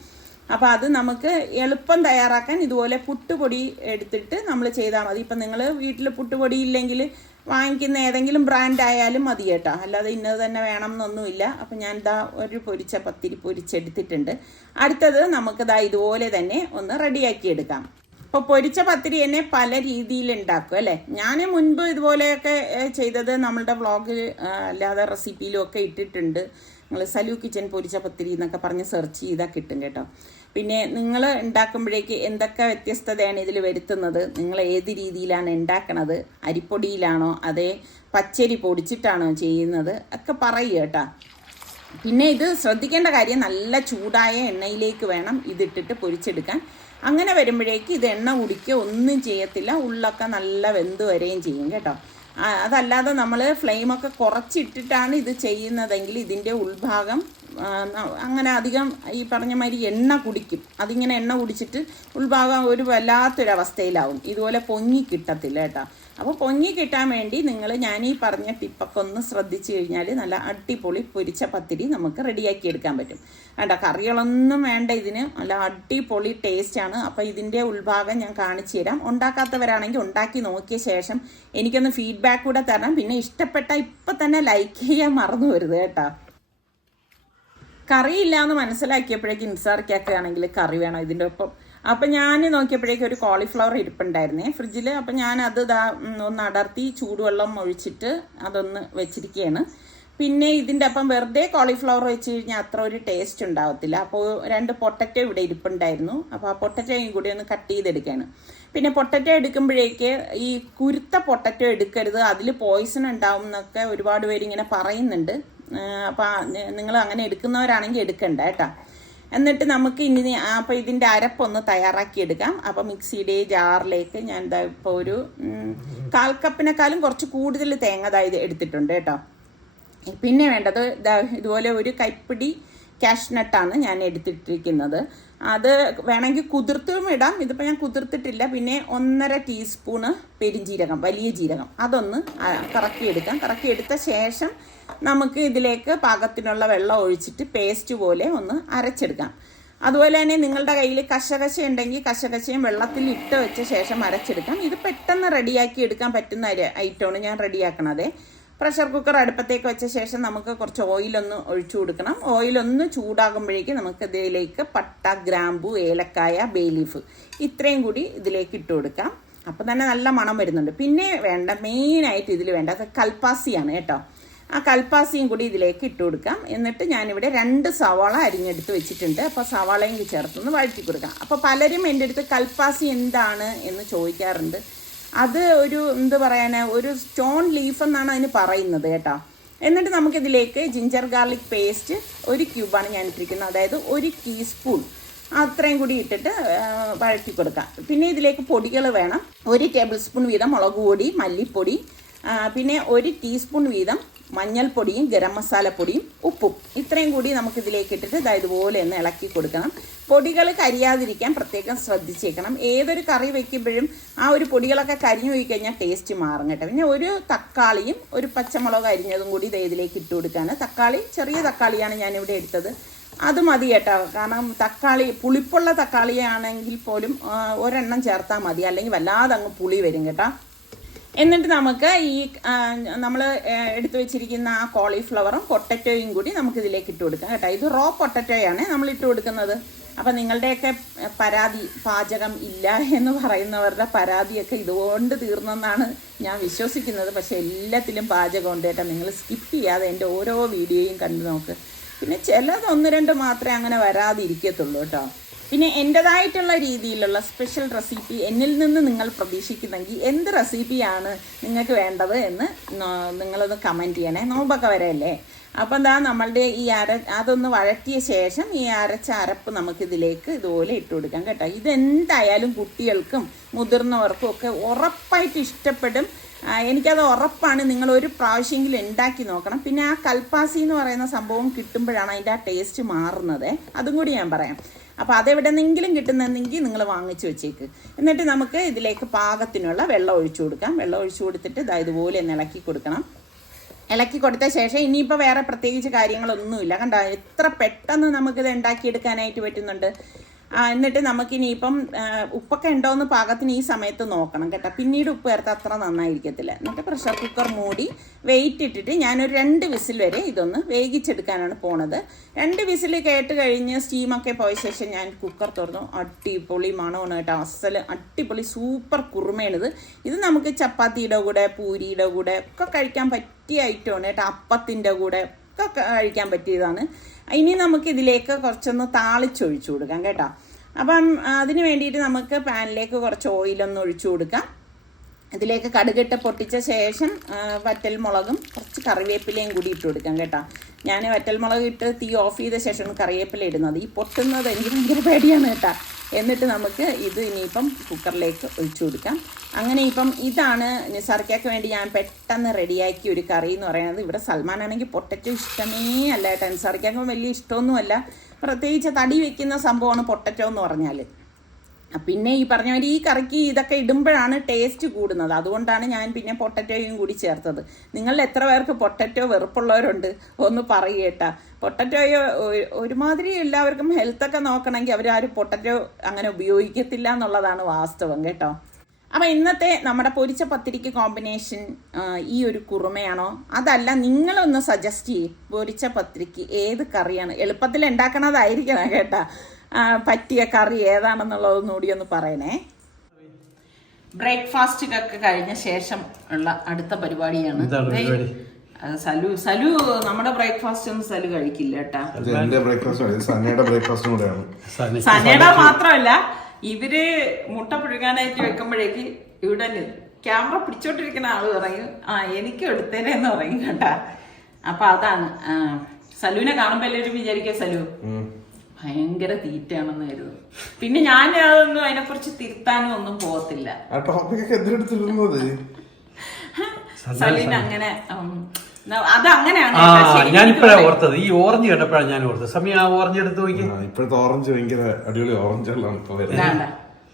അപ്പോൾ അത് നമുക്ക് എളുപ്പം തയ്യാറാക്കാൻ ഇതുപോലെ പുട്ടുപൊടി എടുത്തിട്ട് നമ്മൾ ചെയ്താൽ മതി. ഇപ്പം നിങ്ങൾ വീട്ടിൽ പുട്ടുപൊടി ഇല്ലെങ്കിൽ വാങ്ങിക്കുന്ന ഏതെങ്കിലും ബ്രാൻഡ് ആയാലും മതി കേട്ടോ. അല്ലാതെ ഇന്നത് തന്നെ വേണം എന്നൊന്നുമില്ല അപ്പം ഞാൻ ഇതാ ഒരു പൊരിച്ച പത്തിരി പൊരിച്ചെടുത്തിട്ടുണ്ട്. അടുത്തത് നമുക്ക് നമുക്കിതാ ഇതുപോലെ തന്നെ ഒന്ന് റെഡിയാക്കി എടുക്കാം. ഇപ്പോൾ പൊരിച്ച പത്തിരി തന്നെ പല രീതിയിൽ ഉണ്ടാക്കും അല്ലേ? ഞാൻ മുൻപ് ഇതുപോലെയൊക്കെ ചെയ്തത് നമ്മളുടെ വ്ളോഗിൽ അല്ലാതെ റെസിപ്പിയിലും ഒക്കെ ഇട്ടിട്ടുണ്ട്. നിങ്ങൾ സലു കിച്ചൻ പൊരിച്ച പത്തിരി എന്നൊക്കെ പറഞ്ഞ് സെർച്ച് ചെയ്താൽ കിട്ടും കേട്ടോ. പിന്നെ നിങ്ങൾ ഉണ്ടാക്കുമ്പോഴേക്ക് എന്തൊക്കെ വ്യത്യസ്തതയാണ് ഇതിൽ വരുത്തുന്നത്? നിങ്ങൾ ഏത് രീതിയിലാണ് ഉണ്ടാക്കണത്? അരിപ്പൊടിയിലാണോ? അതേ പച്ചരി പൊടിച്ചിട്ടാണോ ചെയ്യുന്നത്? ഒക്കെ പറയുക കേട്ടോ. പിന്നെ ഇത് ശ്രദ്ധിക്കേണ്ട കാര്യം നല്ല ചൂടായ എണ്ണയിലേക്ക് വേണം ഇതിട്ടിട്ട് പൊരിച്ചെടുക്കാൻ. അങ്ങനെ വരുമ്പോഴേക്ക് ഇത് എണ്ണ കുടിക്കുക ഒന്നും ചെയ്യത്തില്ല. ഉള്ളൊക്കെ നല്ല വെന്ത് വരെയും ചെയ്യും കേട്ടോ. അതല്ലാതെ നമ്മൾ ഫ്ലെയിമൊക്കെ കുറച്ചിട്ടിട്ടാണ് ഇത് ചെയ്യുന്നതെങ്കിൽ ഇതിന്റെ ഉൾഭാഗം അങ്ങനെ അധികം ഈ പറഞ്ഞ മാതിരി എണ്ണ കുടിക്കും. അതിങ്ങനെ എണ്ണ കുടിച്ചിട്ട് ഉൾഭാഗം ഒരു വല്ലാത്തൊരവസ്ഥയിലാവും. ഇതുപോലെ പൊങ്ങി കിട്ടത്തില്ല കേട്ടോ. അപ്പോൾ പൊങ്ങി കിട്ടാൻ വേണ്ടി നിങ്ങൾ ഞാൻ ഈ പറഞ്ഞ ടിപ്പൊക്കെ ഒന്ന് ശ്രദ്ധിച്ചു കഴിഞ്ഞാൽ നല്ല അടിപൊളി പൊരിച്ച പത്തിരി നമുക്ക് റെഡിയാക്കി എടുക്കാൻ പറ്റും. വേണ്ട കറികളൊന്നും വേണ്ട ഇതിന്. നല്ല അടിപൊളി ടേസ്റ്റാണ് അപ്പോൾ ഇതിന്റെ ഉൾഭാഗം ഞാൻ കാണിച്ചു തരാം. ഉണ്ടാക്കാത്തവരാണെങ്കിൽ ഉണ്ടാക്കി നോക്കിയ ശേഷം എനിക്കൊന്ന് ഫീഡ്ബാക്ക് കൂടെ തരണം. പിന്നെ ഇഷ്ടപ്പെട്ട ഇപ്പം തന്നെ ലൈക്ക് ചെയ്യാൻ മറന്നു വരുത് കേട്ടോ. കറിയില്ല എന്ന് മനസ്സിലാക്കിയപ്പോഴേക്കും ഇൻസാർക്കൊക്കെ ആണെങ്കിൽ കറി വേണം ഇതിന്റെ ഒപ്പം. അപ്പം ഞാൻ നോക്കിയപ്പോഴേക്കും ഒരു കോളിഫ്ലവർ ഇരിപ്പുണ്ടായിരുന്നേ ഫ്രിഡ്ജിൽ അപ്പം ഞാൻ അത് ഉം, ഒന്ന് അടർത്തി ചൂടുവെള്ളം ഒഴിച്ചിട്ട് അതൊന്ന് വെച്ചിരിക്കുകയാണ് പിന്നെ ഇതിന്റെ അപ്പം വെറുതെ കോളിഫ്ലവർ വെച്ച് കഴിഞ്ഞാൽ അത്ര ഒരു ടേസ്റ്റ് ഉണ്ടാവത്തില്ല. അപ്പോൾ രണ്ട് പൊട്ടറ്റോ ഇവിടെ ഇരിപ്പുണ്ടായിരുന്നു. അപ്പോൾ ആ പൊട്ടറ്റോയും കൂടി ഒന്ന് കട്ട് ചെയ്തെടുക്കുകയാണ്. പിന്നെ പൊട്ടറ്റോ എടുക്കുമ്പോഴേക്ക് ഈ കുരുത്ത പൊട്ടറ്റോ എടുക്കരുത്. അതിൽ പോയിസൺ ഉണ്ടാവും എന്നൊക്കെ ഒരുപാട് പേര് ഇങ്ങനെ പറയുന്നുണ്ട്. അപ്പോൾ നിങ്ങൾ അങ്ങനെ എടുക്കുന്നവരാണെങ്കിൽ എടുക്കണ്ട കേട്ടോ. എന്നിട്ട് നമുക്ക് ഇനി അപ്പോൾ ഇതിന്റെ അരപ്പൊന്ന് തയ്യാറാക്കി എടുക്കാം. അപ്പോൾ മിക്സിയുടെ ജാറിലേക്ക് ഞാൻ എന്താ ഇപ്പോൾ ഒരു കാൽ കപ്പിനെക്കാളും കുറച്ച് കൂടുതൽ തേങ്ങ ഇത് എടുത്തിട്ടുണ്ട് കേട്ടോ. പിന്നെ വേണ്ടത് ഇതുപോലെ ഒരു കൈപ്പിടി കാഷ്നട്ടാണ് ഞാൻ എടുത്തിട്ടിരിക്കുന്നത്. അത് വേണമെങ്കിൽ കുതിർത്തും ഇടാം. ഇതിപ്പോൾ ഞാൻ കുതിർത്തിട്ടില്ല. പിന്നെ ഒന്നര ടീസ്പൂണ് പെരിഞ്ജീരകം വലിയ ജീരകം. അതൊന്ന് കറക്കിയെടുക്കാം. കറക്കിയെടുത്ത ശേഷം നമുക്ക് ഇതിലേക്ക് പാകത്തിനുള്ള വെള്ളം ഒഴിച്ചിട്ട് പേസ്റ്റ് പോലെ ഒന്ന് അരച്ചെടുക്കാം. അതുപോലെ തന്നെ നിങ്ങളുടെ കയ്യിൽ കശകശ ഉണ്ടെങ്കിൽ കശകശയും വെള്ളത്തിൽ ഇട്ട് വെച്ച ശേഷം അരച്ചെടുക്കാം. ഇത് പെട്ടെന്ന് റെഡിയാക്കി എടുക്കാൻ പറ്റുന്ന ഐറ്റമാണ് ഞാൻ റെഡിയാക്കണത് പ്രഷർ കുക്കർ അടുപ്പത്തേക്ക് വെച്ച ശേഷം നമുക്ക് കുറച്ച് ഓയിലൊന്ന് ഒഴിച്ചു കൊടുക്കണം. ഓയിലൊന്ന് ചൂടാകുമ്പോഴേക്കും നമുക്ക് ഇതിലേക്ക് പട്ട ഗ്രാമ്പു ഏലക്കായ ബേലീഫ് ഇത്രയും കൂടി ഇതിലേക്ക് ഇട്ട് കൊടുക്കാം. അപ്പോൾ തന്നെ നല്ല മണം വരുന്നുണ്ട്. പിന്നെ വേണ്ട മെയിനായിട്ട് ഇതിൽ വേണ്ട അത് കൽപ്പാസിയാണ് കേട്ടോ. ആ കൽപ്പാസിയും കൂടി ഇതിലേക്ക് ഇട്ട് കൊടുക്കാം. എന്നിട്ട് ഞാനിവിടെ രണ്ട് സവാള അരിഞ്ഞെടുത്ത് വെച്ചിട്ടുണ്ട്. അപ്പോൾ സവാളയും ചേർത്തൊന്ന് വഴറ്റി കൊടുക്കാം. അപ്പോൾ പലരും എന്റെ അടുത്ത് കൽപ്പാസി എന്താണ് എന്ന് ചോദിക്കാറുണ്ട്. അത് ഒരു എന്ത് പറയാന് ഒരു സ്റ്റോൺ ലീഫ് എന്നാണ് അതിന് പറയുന്നത് കേട്ടോ. എന്നിട്ട് നമുക്കിതിലേക്ക് ജിഞ്ചർ ഗാർലിക് പേസ്റ്റ് ഒരു ക്യൂബാണ് ഞാൻ ഇട്ടിരിക്കുന്നത്. അതായത് ഒരു ടീസ്പൂൺ അത്രയും കൂടി ഇട്ടിട്ട് വഴറ്റി കൊടുക്കാം. പിന്നെ ഇതിലേക്ക് പൊടികൾ വേണം. ഒരു ടേബിൾ സ്പൂൺ വീതം മുളക് പൊടി മല്ലിപ്പൊടി പിന്നെ ഒരു ടീസ്പൂൺ വീതം മഞ്ഞൾപ്പൊടിയും ഗരം മസാലപ്പൊടിയും ഉപ്പും. ഇത്രയും കൂടി നമുക്ക് ഇതിലേക്ക് ഇട്ടിട്ട് ദാ ഇതുപോലെ ഒന്ന് ഇളക്കി കൊടുക്കണം. പൊടികൾ കരിയാതിരിക്കാൻ പ്രത്യേകം ശ്രദ്ധിച്ചേക്കണം. ഏതൊരു കറി വയ്ക്കുമ്പോഴും ആ ഒരു പൊടികളൊക്കെ കരിഞ്ഞു പോയി കഴിഞ്ഞാൽ ടേസ്റ്റ് മാറും കേട്ടോ. പിന്നെ ഒരു തക്കാളിയും ഒരു പച്ചമുളക് അരിഞ്ഞതും കൂടി ദേ ഇതിലേക്ക് ഇട്ട് കൊടുക്കാണ്. തക്കാളി ചെറിയ തക്കാളിയാണ് ഞാനിവിടെ എടുത്തത്. അത് മതി കേട്ടോ. കാരണം തക്കാളി പുളിപ്പുള്ള തക്കാളിയാണെങ്കിൽ പോലും ഒരെണ്ണം ചേർത്താൽ മതി. അല്ലെങ്കിൽ വല്ലാതെ അങ്ങ് പുളി വരും കേട്ടോ. എന്നിട്ട് നമുക്ക് ഈ നമ്മൾ എടുത്തു വെച്ചിരിക്കുന്ന ആ കോളിഫ്ലവറും പൊട്ടറ്റോയും കൂടി നമുക്ക് ഇതിലേക്ക് ഇട്ട് കൊടുക്കാം കേട്ടോ. ഇത് റോ പൊട്ടറ്റോയാണ് നമ്മൾ ഇട്ട് കൊടുക്കുന്നത്. അപ്പം നിങ്ങളുടെയൊക്കെ പരാതി പാചകം ഇല്ല എന്ന് പറയുന്നവരുടെ പരാതിയൊക്കെ ഇതുകൊണ്ട് തീർന്നെന്നാണ് ഞാൻ വിശ്വസിക്കുന്നത്. പക്ഷെ എല്ലാത്തിലും പാചകമുണ്ട് കേട്ടോ. നിങ്ങൾ സ്കിപ്പ് ചെയ്യാതെ എന്റെ ഓരോ വീഡിയോയും കണ്ടു നോക്ക്. പിന്നെ ചിലത് ഒന്ന് രണ്ട് മാത്രമേ അങ്ങനെ വരാതിരിക്കത്തുള്ളൂ കേട്ടോ. പിന്നെ എന്റെതായിട്ടുള്ള രീതിയിലുള്ള സ്പെഷ്യൽ റെസിപ്പി എന്നിൽ നിന്ന് നിങ്ങൾ പ്രതീക്ഷിക്കുന്നെങ്കിൽ എന്ത് റെസിപ്പിയാണ് നിങ്ങൾക്ക് വേണ്ടത് എന്ന് നിങ്ങളൊന്ന് കമന്റ് ചെയ്യണേ. നോമ്പൊക്കെ വരല്ലേ അപ്പം എന്താ നമ്മളുടെ ഈ അര അതൊന്ന് വഴറ്റിയ ശേഷം ഈ അരച്ച അരപ്പ് നമുക്കിതിലേക്ക് ഇതുപോലെ ഇട്ട് കൊടുക്കാം കേട്ടോ. ഇതെന്തായാലും കുട്ടികൾക്കും മുതിർന്നവർക്കും ഒക്കെ ഉറപ്പായിട്ട് ഇഷ്ടപ്പെടും. എനിക്കത് ഉറപ്പാണ്. നിങ്ങൾ ഒരു പ്രാവശ്യമെങ്കിലും ഉണ്ടാക്കി നോക്കണം. പിന്നെ ആ കൽപ്പാസി എന്ന് പറയുന്ന സംഭവം കിട്ടുമ്പോഴാണ് അതിന്റെ ആ ടേസ്റ്റ് മാറുന്നത്. അതും കൂടി ഞാൻ പറയാം. അപ്പോൾ അതെവിടെ നിന്നെങ്കിലും കിട്ടുന്നെങ്കിൽ നിങ്ങൾ വാങ്ങിച്ചു വെച്ചേക്ക്. എന്നിട്ട് നമുക്ക് ഇതിലേക്ക് പാകത്തിനുള്ള വെള്ളം ഒഴിച്ചു കൊടുക്കാം. വെള്ളം ഒഴിച്ചു കൊടുത്തിട്ട് ഇതാ ഇതുപോലെ ഒന്ന് ഇളക്കി കൊടുക്കണം. ഇളക്കി കൊടുത്ത ശേഷം ഇനിയിപ്പോൾ വേറെ പ്രത്യേകിച്ച് കാര്യങ്ങളൊന്നുമില്ല. കണ്ടോ എത്ര പെട്ടെന്ന് നമുക്കിത് ഉണ്ടാക്കിയെടുക്കാനായിട്ട് പറ്റുന്നുണ്ട്. എന്നിട്ട് നമുക്കിനിയിപ്പം ഉപ്പൊക്കെ ഉപ്പൊക്കെ ഉണ്ടോയെന്ന് പാകത്തിന് ഈ സമയത്ത് നോക്കണം കേട്ടോ. പിന്നീട് ഉപ്പ് ചേർത്ത് അത്ര നന്നായിരിക്കത്തില്ല. എന്നിട്ട് പ്രഷർ കുക്കർ മൂടി വെയിറ്റ് ഇട്ടിട്ട് ഞാനൊരു രണ്ട് വിസിൽ വരെ ഇതൊന്ന് വേഗിച്ചെടുക്കാനാണ് പോണത്. രണ്ട് വിസിൽ കേട്ട് കഴിഞ്ഞ് സ്റ്റീമൊക്കെ പോയ ശേഷം ഞാൻ കുക്കർ തുറന്നു. അടിപൊളി മണമാണ് കേട്ടോ. അസൽ അടിപൊളി സൂപ്പർ കുറുമയാണിത്. ഇത് നമുക്ക് ചപ്പാത്തിയുടെ കൂടെ പൂരിയുടെ കൂടെ ഒക്കെ കഴിക്കാൻ പറ്റിയ ഐറ്റമാണ് കേട്ടോ. അപ്പത്തിന്റെ കൂടെ ഒക്കെ കഴിക്കാൻ പറ്റിയതാണ്. ഇനി നമുക്ക് ഇതിലേക്ക് കുറച്ചൊന്ന് താളിച്ചൊഴിച്ചു കൊടുക്കാം കേട്ടോ. അപ്പം അതിന് വേണ്ടിയിട്ട് നമുക്ക് പാനിലേക്ക് കുറച്ച് ഓയിലൊന്ന് ഒഴിച്ചു കൊടുക്കാം. ഇതിലേക്ക് കടുകിട്ട് പൊട്ടിച്ച ശേഷം വറ്റൽ മുളകും കുറച്ച് കറിവേപ്പിലയും കൂടി ഇട്ട് കൊടുക്കാം കേട്ടോ. ഞാൻ വറ്റൽ മുളക് ഇട്ട് തീ ഓഫ് ചെയ്ത ശേഷമാണ് കറിവേപ്പില ഇടുന്നത്. ഈ പൊട്ടുന്നത് എനിക്ക് ഭയങ്കര പേടിയാണ് കേട്ടോ. എന്നിട്ട് നമുക്ക് ഇത് ഇനിയിപ്പം കുക്കറിലേക്ക് ഒഴിച്ചു കൊടുക്കാം. അങ്ങനെ ഇപ്പം ഇതാണ് നിസാർക്കയ്ക്ക് വേണ്ടി ഞാൻ പെട്ടെന്ന് റെഡിയാക്കിയ ഒരു കറി എന്ന് പറയുന്നത്. ഇവിടെ സൽമാൻ ആണെങ്കിൽ പൊട്ടറ്റോ ഇഷ്ടമേ അല്ല കേട്ടോ. നിസാർക്കയ്ക്ക് വലിയ ഇഷ്ടമൊന്നുമല്ല. പ്രത്യേകിച്ച് തടി വെക്കുന്ന സംഭവമാണ് പൊട്ടറ്റോ എന്ന് പറഞ്ഞാൽ പിന്നെ ഈ പറഞ്ഞ മാതിരി ഈ കറിക്ക് ഇതൊക്കെ ഇടുമ്പോഴാണ് ടേസ്റ്റ് കൂടുന്നത്. അതുകൊണ്ടാണ് ഞാൻ പിന്നെ പൊട്ടറ്റോയും കൂടി ചേർത്തത്. നിങ്ങളിൽ എത്ര പേർക്ക് പൊട്ടറ്റോ വെറുപ്പുള്ളവരുണ്ട്? ഒന്ന് പറയേട്ടാ പൊട്ടറ്റോയോ ഒരുമാതിരി എല്ലാവർക്കും ഹെൽത്തൊക്കെ നോക്കണമെങ്കിൽ ആരും പൊട്ടറ്റോ അങ്ങനെ ഉപയോഗിക്കത്തില്ല എന്നുള്ളതാണ് വാസ്തവം കേട്ടോ. അപ്പോൾ ഇന്നത്തെ നമ്മുടെ പൊരിച്ച പത്തിരിക്ക് കോമ്പിനേഷൻ ഈ ഒരു കുറുമയാണോ? അതല്ല നിങ്ങളൊന്ന് സജസ്റ്റ് ചെയ്യും പൊരിച്ച പത്തിരിക്ക് ഏത് കറിയാണ്? എളുപ്പത്തിൽ ഉണ്ടാക്കണതായിരിക്കണം കേട്ടാ. പറ്റിയ കറി ഏതാണെന്നുള്ളതൊന്നും കൂടി ഒന്ന് പറയണേ. ബ്രേക്ക്ഫാസ്റ്റ് ഒക്കെ കഴിഞ്ഞ ശേഷം ഉള്ള അടുത്ത പരിപാടിയാണ്. സലു സലു നമ്മുടെ ബ്രേക്ക്ഫാസ്റ്റ് ഒന്നും സലു കഴിക്കില്ല കേട്ടാ.
എന്റെ ബ്രേക്ക്ഫാസ്റ്റ് ആണ്. ഇത് സന്നയുടെ ബ്രേക്ക്ഫാസ്റ്റും കൂടെയാണ്.
സനി-
സനയുടെ മാത്രമല്ല ഇവർ മുട്ട പുഴുങ്ങാനായിട്ട് വെക്കുമ്പോഴേക്ക് ഇവിടെ ക്യാമറ പിടിച്ചോണ്ടിരിക്കുന്ന ആൾ പറയും ആ എനിക്ക് എടുത്തേനെ എന്ന് പറയും കേട്ടാ. അപ്പൊ അതാണ് സലുവിനെ കാണുമ്പോ എല്ലാവരും വിചാരിക്കുക സലു ഭയങ്കര തീറ്റയാണെന്ന് കരുതും പിന്നെ ഞാൻ അതൊന്നും അതിനെക്കുറിച്ച് തിരുത്താനും ഒന്നും പോകത്തില്ല. സലീൻ അങ്ങനെ അത് അങ്ങനെയാണ്
ഞാനിപ്പോഴാ ഓർത്തത്. ഈ ഓറഞ്ച് കേട്ടപ്പോഴാണ് ഞാൻ ഓർത്തത്. സമയം ആ ഓറഞ്ച് എടുത്ത് നോക്കി.
ഇപ്പോഴത്തെ ഓറഞ്ച് ഭയങ്കര അടിപൊളി ഓറഞ്ചുകളാണ് ഇപ്പൊ വരുന്നത്.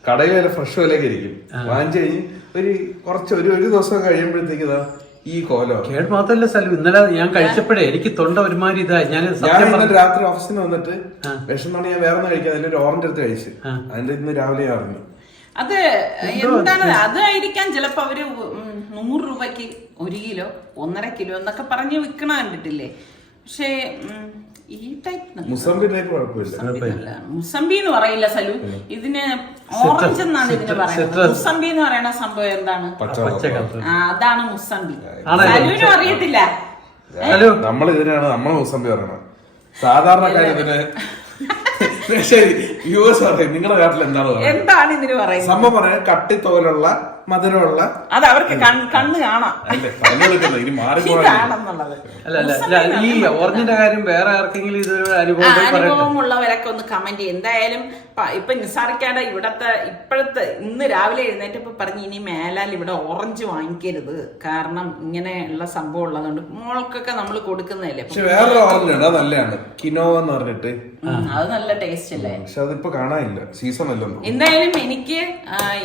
കടയിൽ വില ഫ്രഷ് വിലയൊക്കെ ഇരിക്കും. വാങ്ങിച്ചു കഴിഞ്ഞ് ഒരു കുറച്ച് ഒരു ഒരു ദിവസം കഴിയുമ്പോഴത്തേക്ക് ഇതാ ഈ കോലോ.
കേട്ട് മാത്രല്ല സ്ഥലം ഇന്നലെ ഞാൻ കഴിച്ചപ്പോഴേ എനിക്ക് തൊണ്ട ഒരുമാതിരി ഇതായി. ഞാൻ
രാത്രി ഓഫീസിൽ വന്നിട്ട് വിഷമാണ് ഞാൻ വേറെ കഴിക്കാൻ അതിന്റെ ഒരു ഓറഞ്ച് എടുത്ത് കഴിച്ച്. അതിന്റെ ഇന്ന് രാവിലെ ആയിരുന്നു അറിഞ്ഞു.
അത് എന്താണ്? അതായിരിക്കാൻ ആയിരിക്കാം ചിലപ്പോ അവർ നൂറ് രൂപയ്ക്ക് ഒരു കിലോ ഒന്നര കിലോ എന്നൊക്കെ പറഞ്ഞ് വിൽക്കണ കണ്ടിട്ടില്ലേ? പക്ഷേ ഈ ടൈപ്പ്
മുസംബി ടൈപ്പ് കുഴപ്പമില്ല.
മുസംബി എന്ന് പറയില്ല സലു. ഇതിന് ഓറഞ്ച് എന്നാണ് ഇതിന് പറയുന്നത്. മുസംബി എന്ന് പറയുന്ന സംഭവം എന്താണ്? ആ അതാണ് മുസംബി? സലുവിനും അറിയത്തില്ല.
നമ്മൾ ഇതിനാണ് നമ്മളെ മുസംബി പറയണത്. സാധാരണ ഇതിന് ശരി യുഎസ് പറയും. നിങ്ങളുടെ നാട്ടിൽ എന്താണ്
എന്താണ് ഇതിന് പറയുന്നത്?
സംഭവം പറയാൻ കട്ടിത്തോലുള്ള മധുരമുള്ള
അത് അവർക്ക് കണ്ണ് കാണാം.
ഈ ഓറഞ്ചിന്റെ കാര്യം വേറെ ആർക്കെങ്കിലും ഇതൊരു
അനുഭവമുള്ളവരൊക്കെ ഒന്ന് കമന്റ് ചെയ്യും. എന്തായാലും ഇപ്പൊ നിസാറിക്കാടെ ഇവിടത്തെ ഇപ്പോഴത്തെ ഇന്ന് രാവിലെ എഴുന്നേറ്റപ്പോ പറഞ്ഞ് ഇനി മേലാൽ ഇവിടെ ഓറഞ്ച് വാങ്ങിക്കരുത്. കാരണം ഇങ്ങനെയുള്ള സംഭവം ഉള്ളതുകൊണ്ട് മോൾക്കൊക്കെ നമ്മൾ കൊടുക്കുന്നതല്ലേ?
പക്ഷെ വേറൊരു ഓറഞ്ച് ഉണ്ട് നല്ലതാണ്. എന്ന് പറഞ്ഞിട്ട്.
അത് നല്ല ടേസ്റ്റ് അല്ലേ?
പക്ഷെ അതിപ്പോ കാണാനില്ല. സീസൺ
എന്തായാലും എനിക്ക്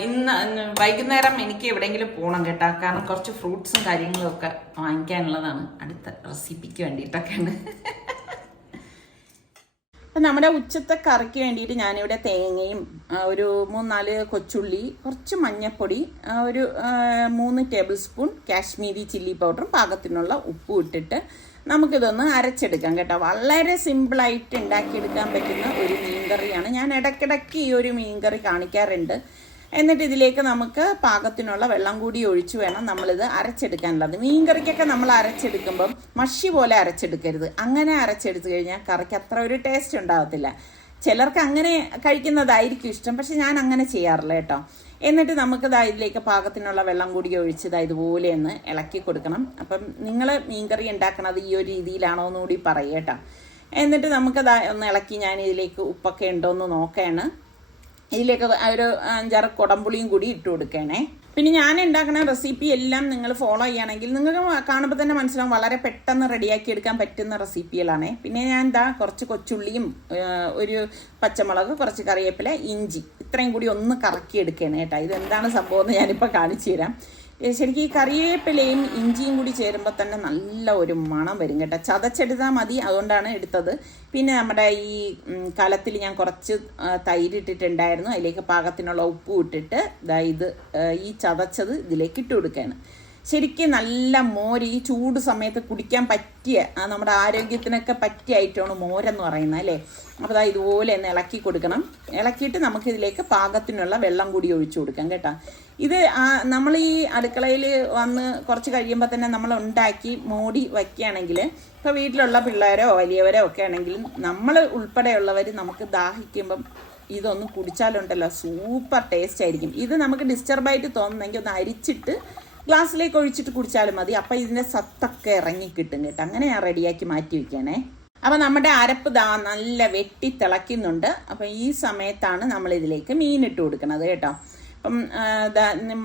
ഇന്ന് വൈകുന്നേരം എനിക്ക് എവിടെയെങ്കിലും പോകണം കേട്ടോ. കാരണം കുറച്ച് ഫ്രൂട്ട്സും കാര്യങ്ങളും ഒക്കെ വാങ്ങിക്കാനുള്ളതാണ് അടുത്ത റെസിപ്പിക്ക് വേണ്ടിയിട്ടൊക്കെയാണ് അപ്പം നമ്മുടെ ഉച്ചത്തെ കറിക്ക് വേണ്ടിയിട്ട് ഞാനിവിടെ തേങ്ങയും ഒരു മൂന്നാൽ കൊച്ചുള്ളി കുറച്ച് മഞ്ഞൾപ്പൊടി ഒരു മൂന്ന് ടേബിൾ സ്പൂൺ കാശ്മീരി ചില്ലി പൗഡറും പാകത്തിനുള്ള ഉപ്പും ഇട്ടിട്ട് നമുക്കിതൊന്ന് അരച്ചെടുക്കാം കേട്ടോ. വളരെ സിമ്പിളായിട്ട് ഉണ്ടാക്കിയെടുക്കാൻ പറ്റുന്ന ഒരു മീൻ കറിയാണ് ഞാൻ ഇടയ്ക്കിടയ്ക്ക് ഈ ഒരു മീൻ കറി കാണിക്കാറുണ്ട്. എന്നിട്ട് ഇതിലേക്ക് നമുക്ക് പാകത്തിനുള്ള വെള്ളം കൂടി ഒഴിച്ചു വേണം നമ്മളിത് അരച്ചെടുക്കാനുള്ളത്. മീൻകറിക്കൊക്കെ നമ്മൾ അരച്ചെടുക്കുമ്പം മഷി പോലെ അരച്ചെടുക്കരുത്. അങ്ങനെ അരച്ചെടുത്തു കഴിഞ്ഞാൽ കറിക്ക് അത്ര ഒരു ടേസ്റ്റ് ഉണ്ടാകത്തില്ല ചിലർക്ക് അങ്ങനെ കഴിക്കുന്നതായിരിക്കും ഇഷ്ടം പക്ഷെ ഞാൻ അങ്ങനെ ചെയ്യാറില്ല കേട്ടോ. എന്നിട്ട് നമുക്ക് ഇതിലേക്ക് പാകത്തിനുള്ള വെള്ളം കൂടി ഒഴിച്ച് ദാ ഇതുപോലെ ഒന്ന് ഇളക്കി കൊടുക്കണം. അപ്പം നിങ്ങൾ മീൻകറി ഉണ്ടാക്കണത് ഈ ഒരു രീതിയിലാണോ എന്നുകൂടി കൂടി പറയുക കേട്ടോ. എന്നിട്ട് നമുക്ക് ഒന്ന് ഇളക്കി ഞാൻ ഇതിലേക്ക് ഉപ്പൊക്കെ ഉണ്ടോ എന്ന് നോക്കുകയാണ് ഇതിലേക്ക് ഒരു അഞ്ചാറ് കുടംപുളിയും കൂടി ഇട്ട് കൊടുക്കണേ. പിന്നെ ഞാൻ ഉണ്ടാക്കുന്ന റെസിപ്പി എല്ലാം നിങ്ങൾ ഫോളോ ചെയ്യുകയാണെങ്കിൽ നിങ്ങൾക്ക് കാണുമ്പോൾ തന്നെ മനസ്സിലാവും വളരെ പെട്ടെന്ന് റെഡിയാക്കി എടുക്കാൻ പറ്റുന്ന റെസിപ്പികളാണ് പിന്നെ ഞാൻ എന്താ കുറച്ച് കൊച്ചുള്ളിയും ഒരു പച്ചമുളക് കുറച്ച് കറിവേപ്പില ഇഞ്ചി ഇത്രയും കൂടി ഒന്ന് കറക്കി എടുക്കണേ കേട്ടോ. ഇത് എന്താണ് സംഭവം എന്ന് ഞാനിപ്പോൾ കാണിച്ചു തരാം. ശരിക്കും ഈ കറിവേപ്പിലയും ഇഞ്ചിയും കൂടി ചേരുമ്പോൾ തന്നെ നല്ല ഒരു മണം വരും കേട്ടോ. ചതച്ചെടുത്താൽ മതി അതുകൊണ്ടാണ് എടുത്തത്. പിന്നെ നമ്മുടെ ഈ കലത്തിൽ ഞാൻ കുറച്ച് തൈര് ഇട്ടിട്ടുണ്ടായിരുന്നു. അതിലേക്ക് പാകത്തിനുള്ള ഉപ്പും ഇട്ടിട്ട് ദാ ഇത് ഈ ചതച്ചത് ഇതിലേക്ക് ഇട്ട് കൊടുക്കുകയാണ്. ശരിക്കും നല്ല മോര് ഈ ചൂട് സമയത്ത് കുടിക്കാൻ പറ്റിയ നമ്മുടെ ആരോഗ്യത്തിനൊക്കെ പറ്റിയ ഐറ്റമാണ് മോരെന്ന് പറയുന്നത് അല്ലേ? അപ്പോൾ അതാ ഇതുപോലെ ഒന്ന് ഇളക്കി കൊടുക്കണം. ഇളക്കിയിട്ട് നമുക്കിതിലേക്ക് പാകത്തിനുള്ള വെള്ളം കൂടി ഒഴിച്ചു കൊടുക്കാം കേട്ടോ. ഇത് നമ്മൾ ഈ അടുക്കളയിൽ വന്ന് കുറച്ച് കഴിയുമ്പോൾ തന്നെ നമ്മൾ ഉണ്ടാക്കി മൂടി വയ്ക്കുകയാണെങ്കിൽ ഇപ്പോൾ വീട്ടിലുള്ള പിള്ളേരോ വലിയവരോ ഒക്കെ ആണെങ്കിലും നമ്മൾ ഉൾപ്പെടെയുള്ളവർ നമുക്ക് ദാഹിക്കുമ്പം ഇതൊന്ന് കുടിച്ചാലുണ്ടല്ലോ സൂപ്പർ ടേസ്റ്റ് ആയിരിക്കും. ഇത് നമുക്ക് ഡിസ്റ്റർബായിട്ട് തോന്നുന്നെങ്കിൽ ഒന്ന് അരിച്ചിട്ട് ഗ്ലാസ്സിലേക്ക് ഒഴിച്ചിട്ട് കുടിച്ചാലും മതി. അപ്പം ഇതിന്റെ സത്തൊക്കെ ഇറങ്ങി കിട്ടും കേട്ടോ. അങ്ങനെ ഞാൻ റെഡിയാക്കി മാറ്റി വെക്കണേ. അപ്പം നമ്മുടെ അരപ്പ് ദാ നല്ല വെട്ടി തിളയ്ക്കുന്നുണ്ട്. അപ്പം ഈ സമയത്താണ് നമ്മൾ ഇതിലേക്ക് മീൻ ഇട്ട് കൊടുക്കുന്നത് കേട്ടോ. അപ്പം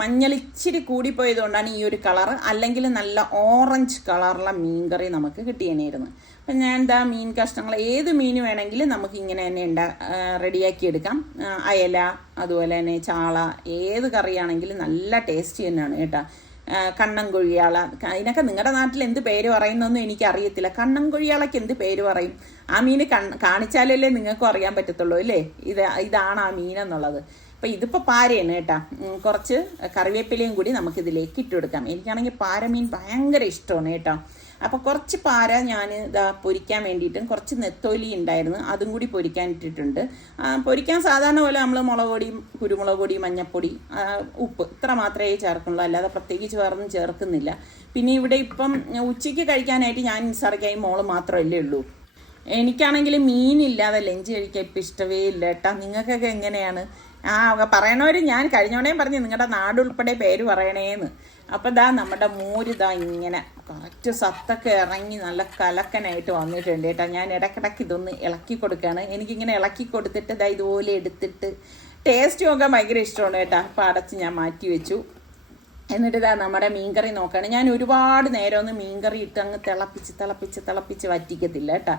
മഞ്ഞൾ ഇച്ചിരി കൂടിപ്പോയതുകൊണ്ടാണ് ഈ ഒരു കളർ അല്ലെങ്കിൽ നല്ല ഓറഞ്ച് കളറുള്ള മീൻകറി നമുക്ക് കിട്ടിയേനായിരുന്നു അപ്പം ഞാൻ എന്താ മീൻ കഷ്ണങ്ങൾ ഏത് മീൻ വേണമെങ്കിലും നമുക്ക് ഇങ്ങനെ തന്നെ ഉണ്ടാ റെഡിയാക്കി എടുക്കാം. അയല അതുപോലെ തന്നെ ചാള ഏത് കറിയാണെങ്കിലും നല്ല ടേസ്റ്റി തന്നെയാണ് കേട്ടോ. ആ, കുഴിയാള കൊഴിയാള അതിനൊക്കെ നിങ്ങളുടെ നാട്ടിൽ എന്ത് പേര് പറയുന്നൊന്നും എനിക്കറിയത്തില്ല. കണ്ണം കൊഴിയാളയ്ക്ക് എന്ത് പേര് പറയും? ആ മീൻ കൺ കാണിച്ചാലല്ലേ നിങ്ങൾക്കും അറിയാൻ പറ്റത്തുള്ളൂ അല്ലേ? ഇത് ഇതാണ് ആ മീൻ എന്നുള്ളത് അപ്പം ഇതിപ്പോൾ പാരയാണ് കേട്ടോ. കുറച്ച് കറിവേപ്പിലയും കൂടി നമുക്കിതിലേക്ക് ഇട്ട് കൊടുക്കാം. എനിക്കാണെങ്കിൽ പാരമീൻ ഭയങ്കര ഇഷ്ടമാണ് കേട്ടോ. അപ്പോൾ കുറച്ച് പാര ഞാൻ ഇതാ പൊരിക്കാൻ വേണ്ടിയിട്ടും കുറച്ച് നെത്തോലി ഉണ്ടായിരുന്നു അതും കൂടി പൊരിക്കാൻ ഇട്ടിട്ടുണ്ട്. പൊരിക്കാൻ സാധാരണ പോലെ നമ്മൾ മുളക് പൊടിയും കുരുമുളക് പൊടി മഞ്ഞൾപ്പൊടി ഉപ്പ് ഇത്ര മാത്രമേ ചേർക്കുള്ളൂ. അല്ലാതെ പ്രത്യേകിച്ച് വേറൊന്നും ചേർക്കുന്നില്ല. പിന്നെ ഇവിടെ ഇപ്പം ഉച്ചയ്ക്ക് കഴിക്കാനായിട്ട് ഞാൻ നിസ്സാറക്കായി മോൾ മാത്രമല്ലേ ഉള്ളൂ. എനിക്കാണെങ്കിൽ മീനില്ലാതെ ലഞ്ച് കഴിക്കാൻ ഇപ്പം ഇഷ്ടമേ ഇല്ല കേട്ടോ. നിങ്ങൾക്കൊക്കെ എങ്ങനെയാണ്? ആ പറയണവർ ഞാൻ കഴിഞ്ഞോടേയും പറഞ്ഞു നിങ്ങളുടെ നാടുൾപ്പെടെ പേര് പറയണേന്ന്. അപ്പം ഇതാ നമ്മുടെ മോരിതാ ഇങ്ങനെ കറക്റ്റ് സത്തൊക്കെ ഇറങ്ങി നല്ല കലക്കനായിട്ട് വന്നിട്ടുണ്ട് കേട്ടോ. ഞാൻ ഇടയ്ക്കിടയ്ക്ക് ഇതൊന്ന് ഇളക്കി കൊടുക്കുകയാണ്. എനിക്കിങ്ങനെ ഇളക്കി കൊടുത്തിട്ട് ഇതാ ഇതുപോലെ എടുത്തിട്ട് ടേസ്റ്റ് നോക്കാൻ ഭയങ്കര ഇഷ്ടമാണ് കേട്ടോ. അപ്പോൾ അടച്ച് ഞാൻ മാറ്റി വെച്ചു. എന്നിട്ട് ഇതാ നമ്മുടെ മീൻകറി നോക്കുകയാണ്. ഞാൻ ഒരുപാട് നേരം ഒന്ന് മീൻകറി ഇട്ട് അങ്ങ് തിളപ്പിച്ച് തിളപ്പിച്ച് തിളപ്പിച്ച് വറ്റിക്കത്തില്ല കേട്ടോ.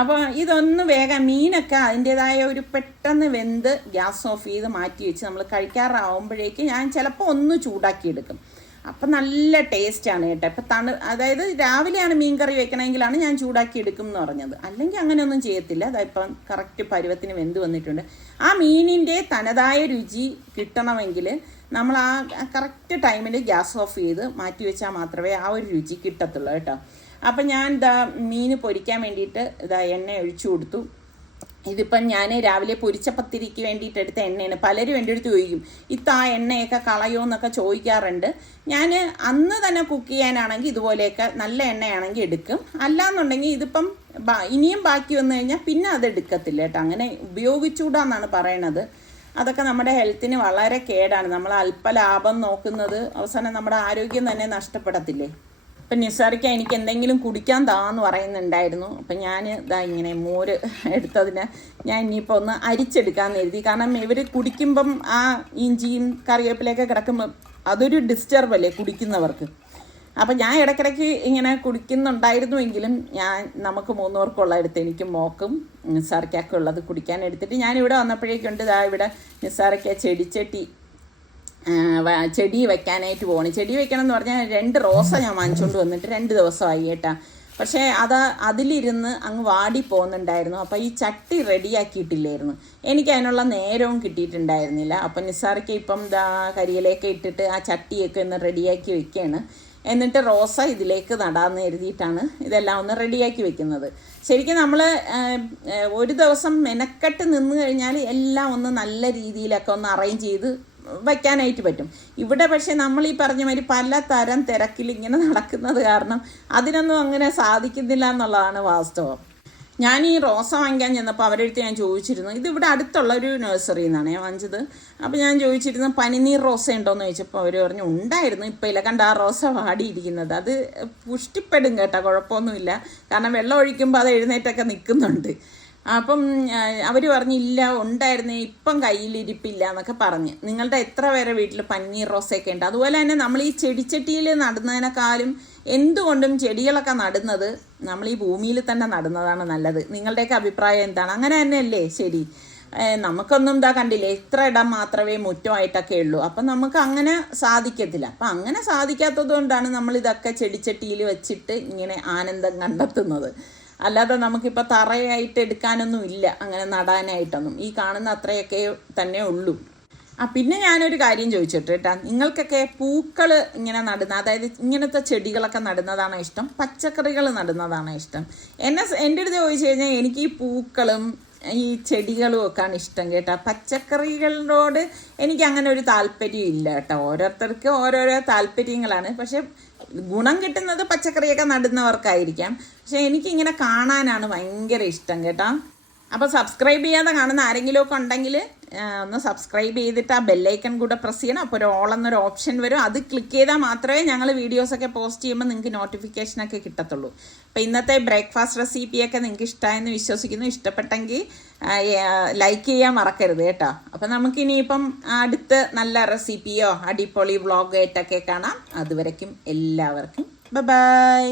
അപ്പോൾ ഇതൊന്ന് വേഗം മീനൊക്കെ അതിന്റെതായ ഒരു പെട്ടെന്ന് വെന്ത് ഗ്യാസ് ഓഫ് ചെയ്ത് മാറ്റി വെച്ച് നമ്മൾ കഴിക്കാറാവുമ്പോഴേക്ക് ഞാൻ ചിലപ്പോൾ ഒന്ന് ചൂടാക്കി എടുക്കും. അപ്പം നല്ല ടേസ്റ്റാണ് കേട്ടോ. ഇപ്പം തണു അതായത് രാവിലെയാണ് മീൻ കറി വെക്കണമെങ്കിലാണ് ഞാൻ ചൂടാക്കി എടുക്കും എന്ന് പറഞ്ഞത്. അല്ലെങ്കിൽ അങ്ങനെയൊന്നും ചെയ്യത്തില്ല. അതിപ്പം കറക്റ്റ് പരുവത്തിന് വെന്ത് വന്നിട്ടുണ്ട്. ആ മീനിന്റെ തനതായ രുചി കിട്ടണമെങ്കിൽ നമ്മൾ ആ കറക്റ്റ് ടൈമിൽ ഗ്യാസ് ഓഫ് ചെയ്ത് മാറ്റി വെച്ചാൽ മാത്രമേ ആ ഒരു രുചി കിട്ടത്തുള്ളൂ കേട്ടോ. അപ്പം ഞാൻ ഇതാ മീൻ പൊരിക്കാൻ വേണ്ടിയിട്ട് ഇതാ എണ്ണ ഒഴിച്ചു കൊടുത്തു. ഇതിപ്പം ഞാൻ രാവിലെ പൊരിച്ച പത്തിരിക്ക് വേണ്ടിയിട്ട് എടുത്ത എണ്ണയാണ്. പലരും എന്റെ അടുത്ത് ചോദിക്കും ഇത്ത ആ എണ്ണയൊക്കെ കളയോ എന്നൊക്കെ ചോദിക്കാറുണ്ട്. ഞാൻ അന്ന് തന്നെ കുക്ക് ചെയ്യാനാണെങ്കിൽ ഇതുപോലെയൊക്കെ നല്ല എണ്ണയാണെങ്കിൽ എടുക്കും. അല്ലാന്നുണ്ടെങ്കിൽ ഇതിപ്പം ഇനിയും ബാക്കി വന്നു കഴിഞ്ഞാൽ പിന്നെ അത് എടുക്കത്തില്ല കേട്ടോ. അങ്ങനെ ഉപയോഗിച്ചുകൂടാന്നാണ് പറയണത്. അതൊക്കെ നമ്മുടെ ഹെൽത്തിന് വളരെ കേടാണ്. നമ്മൾ അല്പ ലാഭം നോക്കുന്നത് അവസാനം നമ്മുടെ ആരോഗ്യം തന്നെ നഷ്ടപ്പെടത്തില്ലേ? ഇപ്പം നിസാറിക്ക എനിക്ക് എന്തെങ്കിലും കുടിക്കാൻ താന്ന് പറയുന്നുണ്ടായിരുന്നു. അപ്പം ഞാൻ ഇതാ ഇങ്ങനെ മോര് എടുത്തതിന് ഞാൻ ഇനിയിപ്പോൾ ഒന്ന് അരിച്ചെടുക്കാമെന്ന് എഴുതി കാരണം ഇവർ കുടിക്കുമ്പം ആ ഇഞ്ചിയും കറിവേപ്പിലയൊക്കെ കിടക്കുമ്പം അതൊരു ഡിസ്റ്റർബ് അല്ലേ കുടിക്കുന്നവർക്ക്. അപ്പം ഞാൻ ഇടയ്ക്കിടയ്ക്ക് ഇങ്ങനെ കുടിക്കുന്നുണ്ടായിരുന്നുവെങ്കിലും ഞാൻ നമുക്ക് മൂന്നുപേർക്കുള്ള എടുത്ത് എനിക്ക് മോക്കും നിസാറിക്കൊക്കെ ഉള്ളത് കുടിക്കാൻ എടുത്തിട്ട് ഞാൻ ഇവിടെ വന്നപ്പോഴേക്കുണ്ട് ഇതാ ഇവിടെ നിസാറയ്ക്ക് ചെടിച്ചട്ടി ചെടി വെക്കാനായിട്ട് പോകണം ചെടി വെക്കണം എന്ന് പറഞ്ഞാൽ രണ്ട് റോസ ഞാൻ വാങ്ങിച്ചുകൊണ്ട് വന്നിട്ട് രണ്ട് ദിവസമായി കേട്ടാ. പക്ഷേ അത് അതിലിരുന്ന് അങ്ങ് വാടി പോകുന്നുണ്ടായിരുന്നു അപ്പോൾ ഈ ചട്ടി റെഡിയാക്കിയിട്ടില്ലായിരുന്നു. എനിക്ക് അതിനുള്ള നേരവും കിട്ടിയിട്ടുണ്ടായിരുന്നില്ല. അപ്പം നിസാറിക്ക് ഇപ്പം ദാ കരിയിലേക്ക് ഇട്ടിട്ട് ആ ചട്ടിയൊക്കെ ഒന്ന് റെഡിയാക്കി വെക്കുകയാണ് എന്നിട്ട് റോസ ഇതിലേക്ക് നടാമെന്ന് എഴുതിയിട്ടാണ് ഇതെല്ലാം ഒന്ന് റെഡിയാക്കി വെക്കുന്നത്. ശരിക്കും നമ്മൾ ഒരു ദിവസം മെനക്കെട്ട് നിന്ന് കഴിഞ്ഞാൽ എല്ലാം ഒന്ന് നല്ല രീതിയിലൊക്കെ ഒന്ന് അറേഞ്ച് ചെയ്ത് വയ്ക്കാനായിട്ട് പറ്റും. ഇവിടെ പക്ഷേ നമ്മൾ ഈ പറഞ്ഞ മാതിരി പല തരം തിരക്കിൽ ഇങ്ങനെ നടക്കുന്നത് കാരണം അതിനൊന്നും അങ്ങനെ സാധിക്കുന്നില്ല എന്നുള്ളതാണ് വാസ്തവം. ഞാൻ ഈ റോസ വാങ്ങിക്കാൻ ചെന്നപ്പോൾ അവരെടുത്ത് ഞാൻ ചോദിച്ചിരുന്നു ഇത് ഇവിടെ അടുത്തുള്ള ഒരു നഴ്സറിയിൽ നിന്നാണ് ഞാൻ വാങ്ങിച്ചത്? അപ്പോൾ ഞാൻ ചോദിച്ചിരുന്നു പനിനീർ റോസ ഉണ്ടോയെന്ന് ചോദിച്ചപ്പോൾ അവർ പറഞ്ഞു ഉണ്ടായിരുന്നു ഇപ്പോൾ ഇല്ല കണ്ട ആ റോസ വാടിയിരിക്കുന്നത്. അത് പുഷ്ടിപ്പെടും കേട്ടോ കുഴപ്പമൊന്നുമില്ല. കാരണം വെള്ളം ഒഴിക്കുമ്പോൾ അത് എഴുന്നേറ്റൊക്കെ നിൽക്കുന്നുണ്ട്. അപ്പം അവർ പറഞ്ഞില്ല ഉണ്ടായിരുന്നേ ഇപ്പം കയ്യിലിരിപ്പില്ല എന്നൊക്കെ പറഞ്ഞ്. നിങ്ങളുടെ എത്ര പേരെ വീട്ടിൽ പന്നീർ റോസയൊക്കെ ഉണ്ട്? അതുപോലെ തന്നെ നമ്മൾ ഈ ചെടിച്ചട്ടിയിൽ നടുന്നതിനേക്കാളും എന്തുകൊണ്ടും ചെടികളൊക്കെ നടുന്നത് നമ്മൾ ഈ ഭൂമിയിൽ തന്നെ നടുന്നതാണ് നല്ലത്. നിങ്ങളുടെയൊക്കെ അഭിപ്രായം എന്താണ്? അങ്ങനെ തന്നെയല്ലേ? ശരി. നമുക്കൊന്നും എന്താ കണ്ടില്ലേ ഇത്ര ഇടം മാത്രമേ മുറ്റമായിട്ടൊക്കെ ഉള്ളൂ. അപ്പം നമുക്ക് അങ്ങനെ സാധിക്കത്തില്ല. അപ്പം അങ്ങനെ സാധിക്കാത്തത് കൊണ്ടാണ് നമ്മൾ ഇതൊക്കെ ചെടിച്ചട്ടിയിൽ വെച്ചിട്ട് ഇങ്ങനെ ആനന്ദം കണ്ടെത്തുന്നത്. അല്ലാതെ നമുക്കിപ്പോൾ തറയായിട്ട് എടുക്കാനൊന്നും ഇല്ല. അങ്ങനെ നടാനായിട്ടൊന്നും. ഈ കാണുന്ന അത്രയൊക്കെ തന്നെ ഉള്ളൂ. ആ പിന്നെ ഞാനൊരു കാര്യം ചോദിച്ചിട്ട് കേട്ടാ. നിങ്ങൾക്കൊക്കെ പൂക്കൾ ഇങ്ങനെ നടുന്ന അതായത് ഇങ്ങനത്തെ ചെടികളൊക്കെ നടുന്നതാണോ ഇഷ്ടം? പച്ചക്കറികൾ നടുന്നതാണോ ഇഷ്ടം? എന്നെ എന്റെ അടുത്ത് ചോദിച്ചു കഴിഞ്ഞാൽ എനിക്ക് ഈ പൂക്കളും ഈ ചെടികളും ഒക്കെയാണ് ഇഷ്ടം കേട്ടോ. പച്ചക്കറികളോട് എനിക്ക് അങ്ങനെ ഒരു താല്പര്യം ഇല്ല കേട്ടോ. ഓരോരുത്തർക്ക് ഓരോരോ താല്പര്യങ്ങളാണ്. പക്ഷെ ഗുണം കിട്ടുന്നത് പച്ചക്കറിയൊക്കെ നടുന്നവർക്കായിരിക്കാം. പക്ഷെ എനിക്കിങ്ങനെ കാണാനാണ് ഭയങ്കര ഇഷ്ടം കേട്ടോ. അപ്പോൾ സബ്സ്ക്രൈബ് ചെയ്യാതെ കാണുന്ന ആരെങ്കിലും ഒക്കെ ഉണ്ടെങ്കിൽ ഒന്ന് സബ്സ്ക്രൈബ് ചെയ്തിട്ട് ആ ബെല്ലൈക്കൺ കൂടെ പ്രസ് ചെയ്യണം. അപ്പോൾ ഒരു ഓൾ എന്നൊരു ഓപ്ഷൻ വരും. അത് ക്ലിക്ക് ചെയ്താൽ മാത്രമേ ഞങ്ങൾ വീഡിയോസൊക്കെ പോസ്റ്റ് ചെയ്യുമ്പോൾ നിങ്ങൾക്ക് നോട്ടിഫിക്കേഷനൊക്കെ കിട്ടത്തുള്ളൂ. അപ്പോൾ ഇന്നത്തെ ബ്രേക്ക്ഫാസ്റ്റ് റെസിപ്പിയൊക്കെ നിങ്ങൾക്ക് ഇഷ്ടമായെന്ന് വിശ്വസിക്കുന്നു. ഇഷ്ടപ്പെട്ടെങ്കിൽ ലൈക്ക് ചെയ്യാൻ മറക്കരുത് കേട്ടോ. അപ്പോൾ നമുക്കിനിയിപ്പം അടുത്ത നല്ല റെസിപ്പിയോ അടിപൊളി വ്ളോഗ് ആയിട്ടൊക്കെ കാണാം. അതുവരയ്ക്കും എല്ലാവർക്കും ബൈ